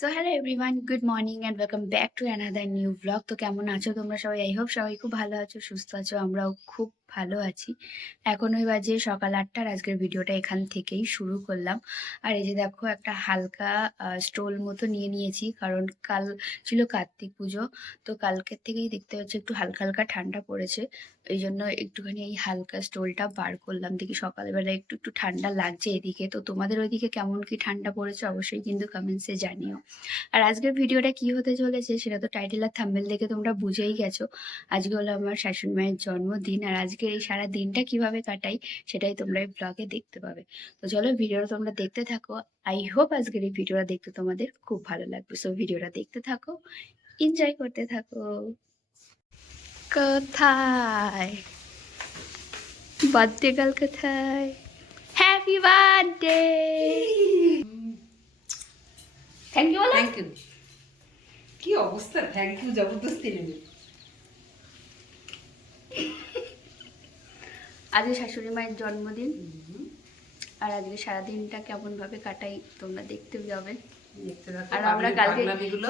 So hello everyone, good morning and welcome back to another new blog. তো কেমন আছো তোমরা সবাই? আই হোপ সবাই খুব ভালো আছো, সুস্থ আছো। আমরাও খুব ভালো আছি। এখন ওই বাজে সকাল 8টার। আজকের ভিডিওটা এখান থেকেই শুরু করলাম। আর এই যে দেখো, একটা হালকা স্ট্রোল মতো নিয়ে নিয়েছি, কারণ কাল ছিল কার্তিক পুজো। তো কালকের থেকেই দেখতে পাচ্ছি একটু হালকা হালকা ঠান্ডা পড়েছে। এই জন্য একটুখানি এই হালকা স্ট্রোলটা বার করলাম। দেখি সকালবেলা একটু একটু ঠান্ডা লাগছে এদিকে। তো তোমাদের ওইদিকে কেমন কি ঠান্ডা পড়েছে অবশ্যই কিন্তু কমেন্টসে জানিও। আর আজকের ভিডিওটা কি হতে চলেছে সেটা তো টাইটেল আর থাম্বনেল দেখে তোমরা বুঝেই গেছো। আজকে হলো আমার শাশুড়ি মায়ের জন্মদিন, আর আজকের এই সারা দিনটা কিভাবে কাটাই সেটাই তোমরা এই ব্লগে দেখতে পাবে। তো চলো ভিডিওটা তোমরা দেখতে থাকো। আই হোপ আজকের এই ভিডিওটা দেখতে তোমাদের খুব ভালো লাগবে। সো ভিডিওটা দেখতে থাকো, এনজয় করতে থাকো। কোথায় বার্থডে গার্ল, কোথায়? Happy birthday! থ্যাংক ইউ বলো। Thank you. কি অবস্থা, থ্যাংক ইউ জবরদস্তি নেবে। আজকে শাশুড়ি মায়ের জন্মদিন, আর আজকে সারাদিনটা কেমন ভাবে কাটাই তোমরা দেখতে যাবে। আর আমরা কালকে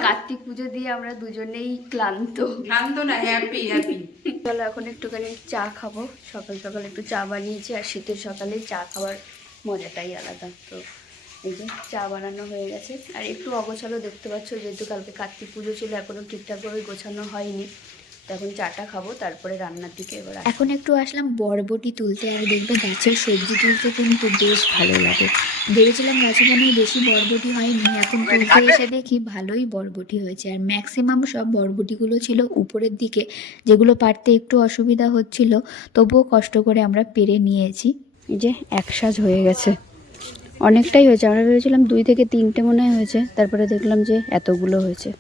কার্তিক পুজো দিয়ে আমরা দুজনেই ক্লান্ত। ক্লান্ত না, হ্যাপি হ্যাপি। চলো এখন একটুখানি চা খাবো। সকাল সকাল একটু চা বানিয়েছি, আর শীতের সকালে চা খাওয়ার মজাটাই আলাদা। তো এই যে চা বানানো হয়ে গেছে, আর একটু অগোছালো দেখতে পাচ্ছ, যেহেতু কালকে কার্তিক পুজো ছিল, এখনো ঠিকঠাকভাবে গোছানো হয়নি। তো এখন চাটা খাবো, তারপরে রান্নার দিকে এবার এখন একটু আসলাম বরবটি তুলতে। আর দেখবে গাছের সবজি তুলতে কিন্তু বেশ ভালো লাগে। ভেবেছিলাম গাছে মনে হয় বেশি বরবটি হয়নি, এখন তুলতে এসে দেখি ভালোই বরবটি হয়েছে। আর ম্যাক্সিমাম সব বরবটিগুলো ছিল উপরের দিকে, যেগুলো পারতে একটু অসুবিধা হচ্ছিল, তবুও কষ্ট করে আমরা পেরে নিয়েছি। এই যে এক সাজ হয়ে গেছে, অনেকটাই হয়েছে। আমরা ভেবেছিলাম 2 থেকে 3টে মনে হয়েছে, তারপরে দেখলাম যে এতগুলো হয়েছে।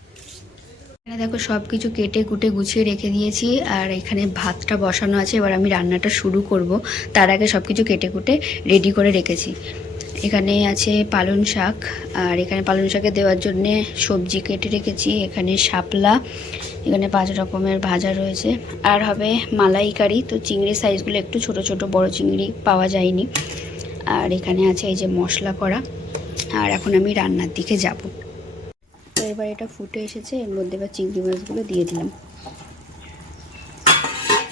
এখানে দেখো সব কিছু কেটে কুটে গুছিয়ে রেখে দিয়েছি, আর এখানে ভাতটা বসানো আছে। এবার আমি রান্নাটা শুরু করব, তার আগে সব কিছু কেটে কুটে রেডি করে রেখেছি। এখানে আছে পালং শাক, আর এখানে পালং শাকে দেওয়ার জন্যে সবজি কেটে রেখেছি। এখানে শাপলা, এখানে 5 রকমের ভাজা রয়েছে, আর হবে মালাইকারি। তো চিংড়ির সাইজগুলো একটু ছোট ছোট, বড় চিংড়ি পাওয়া যায়নি। আর এখানে আছে এই যে মশলা করা। আর এখন আমি রান্নার দিকে যাব। তো এবার এটা ফুটে এসেছে, এর মধ্যে এবার চিংড়ি মাছগুলো দিয়ে দিলাম।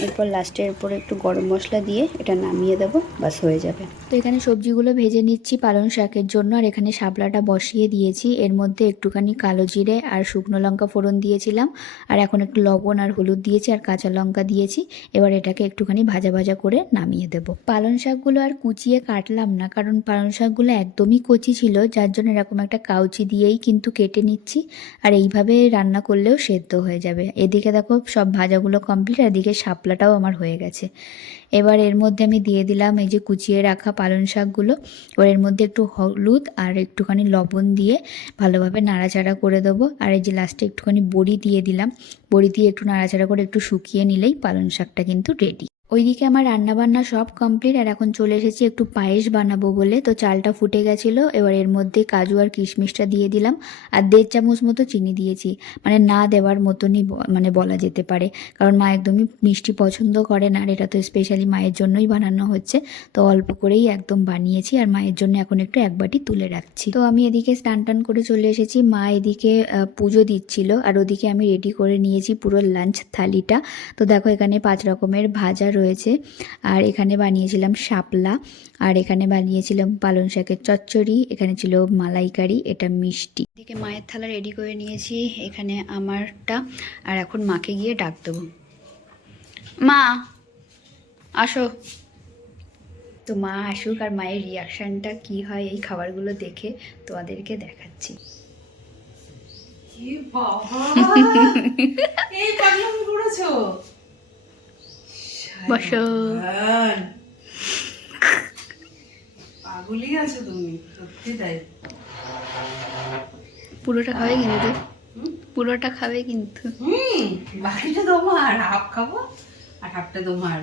এরপর লাস্টের উপরে একটু গরম মশলা দিয়ে এটা নামিয়ে দেবো, বাস হয়ে যাবে। তো এখানে সবজিগুলো ভেজে নিচ্ছি পালং শাকের জন্য, আর এখানে শাপলাটা বসিয়ে দিয়েছি। এর মধ্যে একটুখানি কালো জিরে আর শুকনো লঙ্কা ফোড়ন দিয়েছিলাম, আর এখন একটু লবণ আর হলুদ দিয়েছি, আর কাঁচা লঙ্কা দিয়েছি। এবার এটাকে একটুখানি ভাজা ভাজা করে নামিয়ে দেবো। পালং শাকগুলো আর কুচিয়ে কাটলাম না, কারণ পালং শাকগুলো একদমই কচি ছিল, যার জন্য এরকম একটা কাউচি দিয়েই কিন্তু কেটে নিচ্ছি। আর এইভাবে রান্না করলেও সেদ্ধ হয়ে যাবে। এদিকে দেখো সব ভাজাগুলো কমপ্লিট, আর এদিকে শাপলাটাও আমার হয়ে গেছে। এবার এর মধ্যে আমি দিয়ে দিলাম এই যে কুচিয়ে রাখা পালং শাকগুলো। এবার এর মধ্যে একটু হলুদ আর একটুখানি লবণ দিয়ে ভালোভাবে নাড়াচাড়া করে দেবো। আর এই যে লাস্টে একটুখানি বড়ি দিয়ে দিলাম। বড়ি দিয়ে একটু নাড়াচাড়া করে একটু শুকিয়ে নিলেই পালং শাকটা কিন্তু রেডি। ওইদিকে আমার রান্নাবান্না সব কমপ্লিট, আর এখন চলে এসেছি একটু পায়েস বানাবো বলে। তো চালটা ফুটে গেছিলো, এবার এর মধ্যে কাজু আর কিশমিশটা দিয়ে দিলাম, আর 1.5 চামচ মতো চিনি দিয়েছি। মানে না দেওয়ার মতনই মানে বলা যেতে পারে, কারণ মা একদমই মিষ্টি পছন্দ করে না, আর এটা তো স্পেশালি মায়ের জন্যই বানানো হচ্ছে। তো অল্প করেই একদম বানিয়েছি, আর মায়ের জন্য এখন একটু এক বাটি তুলে রাখছি। তো আমি এদিকে স্নান টান করে চলে এসেছি, মা এদিকে পুজো দিচ্ছিল, আর ওদিকে আমি রেডি করে নিয়েছি পুরো লাঞ্চ থালিটা। তো দেখো এখানে 5 রকমের ভাজা রয়েছে, আর এখানে বানিয়েছিলাম শাপলা, আর এখানে বানিয়েছিলাম পালং শাকের চচ্চড়ি, এখানে ছিল মালাইকারি, এটা মিষ্টি। এদিকে মায়ের থালা রেডি করে নিয়েছি, এখানে আমারটা। আর এখন মাকে গিয়ে ডাক দেবো। মা আসো। তো মা আসুক, আর মায়ের রিয়াকশানটা কি হয় এই খাবারগুলো দেখে তোমাদেরকে দেখাচ্ছি। বসো। পাগলই আছো তুমি, সত্যি তাই। পুরোটা খাবে কিন্তু, পুরোটা খাবে কিন্তু। বাকিটা তোমার, হাফ খাবো আর হাফটা তোমার।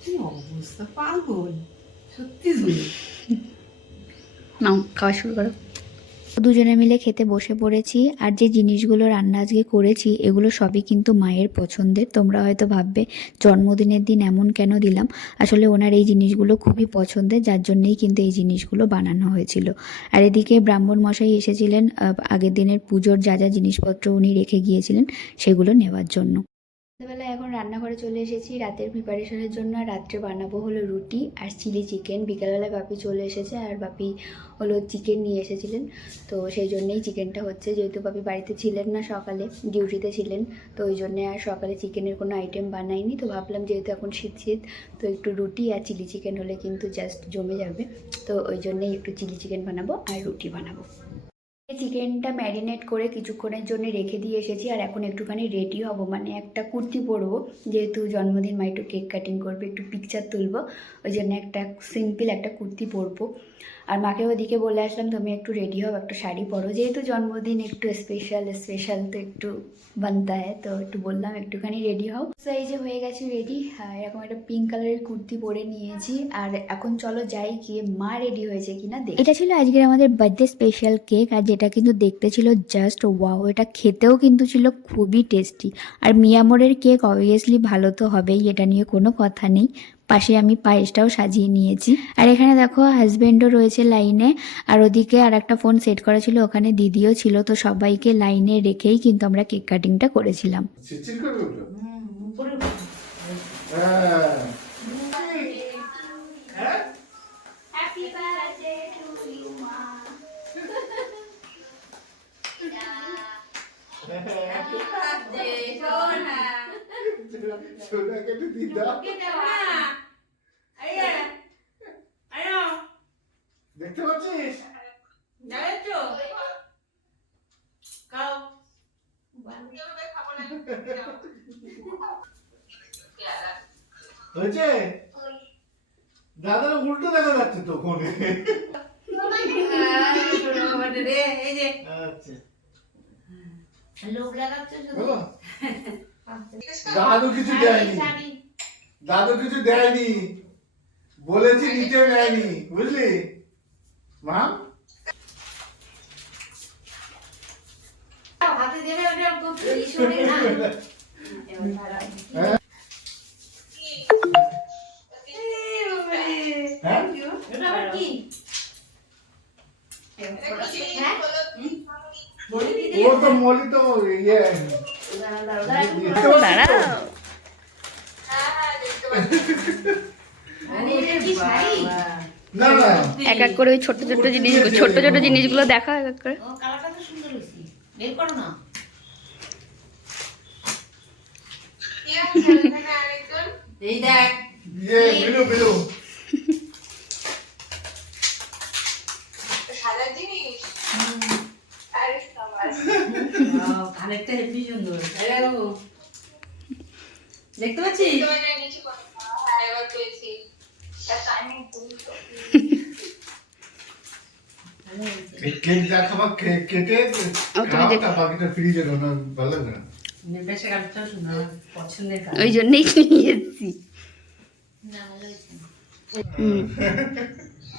কি অবস্থা, পাগল সত্যি তুমি। নাও খাওয়া শুরু করো। দুজনে মিলে খেতে বসে পড়েছি। আর যে জিনিসগুলো রান্না আজকে করেছি এগুলো সবই কিন্তু মায়ের পছন্দের। তোমরা হয়তো ভাববে জন্মদিনের দিন এমন কেন দিলাম, আসলে ওনার এই জিনিসগুলো খুবই পছন্দের, যার জন্যই কিন্তু এই জিনিসগুলো বানানো হয়েছিল। আর এদিকে ব্রাহ্মণ মশাই এসেছিলেন আগের দিনের পুজোর যা যা জিনিসপত্র উনি রেখে গিয়েছিলেন সেগুলো নেওয়ার জন্য। সন্ধ্যাবেলা এখন রান্নাঘরে চলে এসেছি রাতের প্রিপারেশনের জন্য। আর রাত্রে বানাবো হলো রুটি আর চিলি চিকেন। বিকালবেলায় বাপি চলে এসেছে, আর বাপি হলো চিকেন নিয়ে এসেছিলেন, তো সেই জন্যেই চিকেনটা হচ্ছে। যেহেতু বাপি বাড়িতে ছিলেন না, সকালে ডিউটিতে ছিলেন, তো ওই জন্যে আর সকালে চিকেনের কোনো আইটেম বানাইনি। তো ভাবলাম যেহেতু এখন শীত শীত, তো একটু রুটি আর চিলি চিকেন হলে কিন্তু জাস্ট জমে যাবে। তো ওই জন্যেই একটু চিলি চিকেন বানাবো আর রুটি বানাবো। চিকেনটা ম্যারিনেট করে কিছুক্ষণের জন্য রেখে দিয়ে এসেছি। আর এখন একটুখানি রেডি হব, মানে একটা কুর্তি পরবো, যেহেতু জন্মদিন, মা একটু কেক কাটিং করবে, একটু পিকচার তুলবো, ওই জন্য একটা সিম্পল একটা কুর্তি পরবো। আর মাকে ওদিকে বলে আসলাম তুমি একটু রেডি হও, একটা শাড়ি পরো, যেহেতু জন্মদিন একটু স্পেশাল তো একটু বানতা হয়, তো একটু বললাম একটুখানি রেডি হও। তো এই যে হয়ে গেছি রেডি। এরকম একটা পিঙ্ক কালারের কুর্তি পরে নিয়েছি। আর এখন চলো যাই গিয়ে মা রেডি হয়েছে কিনা দেখি। এটা ছিল আজকের আমাদের বার্থডে স্পেশাল কেক, আর যেটা কিন্তু দেখতে ছিল জাস্ট ওয়াও, এটা খেতেও কিন্তু ছিল খুবই টেস্টি। আর মিয়ামোরের কেক অবভিয়াসলি ভালো তো হবেই, এটা নিয়ে কোনো কথা নেই। পাশে আমি পায়েসটাও সাজিয়ে নিয়েছি। আর এখানে দেখো হাজবেন্ডও রয়েছে লাইনে, আর ওদিকে আর একটা ফোন সেট করা ছিল, ওখানে দিদিও ছিল। তো সবাইকে লাইনে রেখেই কিন্তু আমরা কেক কাটিংটা করেছিলাম। দেখতে পাচ্ছিস? হয়েছে? দাদার উল্টো দেখা যাচ্ছে তো ফোনে। আচ্ছা বলো। দাদু কিছু দেয়নি, দাদু কিছু দেয়নি, বলেছি নিচে নেয়নি, বুঝলি মা? হাতে দেবে ওটা খুব শরীর না। এটা আবার কি? ও তো মলি তো ইয়ে দাঁড়াও, না না এক এক করে ওই ছোট ছোট জিনিসগুলো দেখা এক এক করে। ও কালারটা তো সুন্দর হয়েছে। বের করো না। এই দেখ। ইয়ে বিলু বিলু কানেরটা হেবি সুন্দর। দেখতে পাচ্ছিস? কেক যা খাবার কেটে খাওয়াটা বাকিটা ফ্রিজে রাখো, ভালো লাগবে না। নির্দেশে কালারটাও সুন্দর, আমার পছন্দের কালার। ওই জন্যই নিয়ে এসেছি।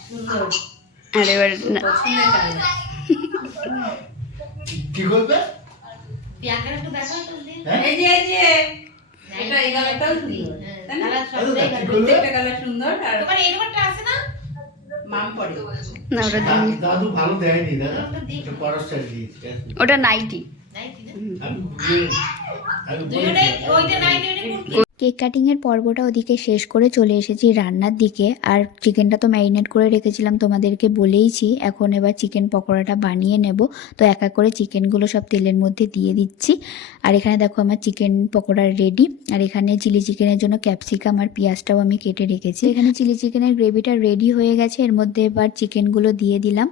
সুন্দর, আর এবার পছন্দের কালার। কি করবে? এই যে এটা এই কালারটাও সুন্দর। তাই না? প্রত্যেকটা কালার সুন্দর। আর মাম পড়ে। না, ওটা দিন। দাদু ভালো দেয়নি, দাদা এটা পরার স্টাইল দিয়েছে। ওটা নাইটি। কেক কাটিংয়ের পর্বটা ওদিকে শেষ করে চলে এসেছি রান্নার দিকে। আর চিকেনটা তো ম্যারিনেট করে রেখেছিলাম, তোমাদেরকে বলেইছি। এখন এবার চিকেন পকোড়াটা বানিয়ে নেব। তো এক এক করে চিকেনগুলো সব তেলের মধ্যে দিয়ে দিচ্ছি। আর এখানে দেখো আমার চিকেন পকোড়া রেডি। আর এখানে চিলি চিকেনের জন্য ক্যাপসিকাম আর পেঁয়াজটাও আমি কেটে রেখেছি। এখানে চিলি চিকেনের গ্রেভিটা রেডি হয়ে গেছে, এর মধ্যে এবার চিকেনগুলো দিয়ে দিলাম।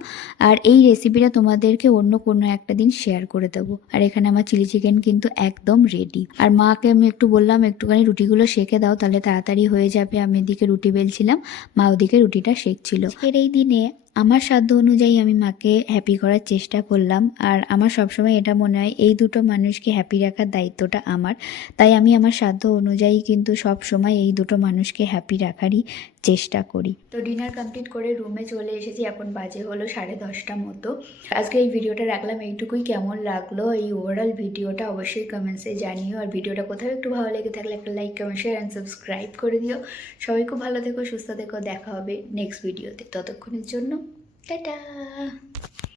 আর এই রেসিপিটা তোমাদেরকে অন্য কোনো একটা দিন শেয়ার করে দেবো। আর এখানে আমার চিলি চিকেন কিন্তু একদম রেডি। আর মাকে আমি একটু বললাম একটুখানি রুটিগুলো সেঁকে দাও, তাহলে তাড়াতাড়ি হয়ে যাবে। আমি এদিকে রুটি বেলছিলাম, মা ওদিকে রুটিটা সেঁকছিল। এর এই দিনে আমার সাধ্য অনুযায়ী আমি মাকে হ্যাপি করার চেষ্টা করলাম। আর আমার সবসময় এটা মনে হয় এই দুটো মানুষকে হ্যাপি রাখার দায়িত্বটা আমার। তাই আমি আমার সাধ্য অনুযায়ী কিন্তু সব সময় এই দুটো মানুষকে হ্যাপি রাখারই চেষ্টা করি। তো ডিনার কমপ্লিট করে রুমে চলে এসেছি, এখন বাজে হলো 10:30 মতো। আজকে এই ভিডিওটা রাখলাম এইটুকুই। কেমন লাগলো এই ওভারঅল ভিডিওটা অবশ্যই কমেন্টসে জানিও। আর ভিডিওটা কোথাও একটু ভালো লেগে থাকলে একটা like, comment, share and subscribe করে দিও। সবাই খুব ভালো থেকো, সুস্থ থেকো, দেখা হবে নেক্সট ভিডিওতে। ততক্ষণের জন্য টাটা।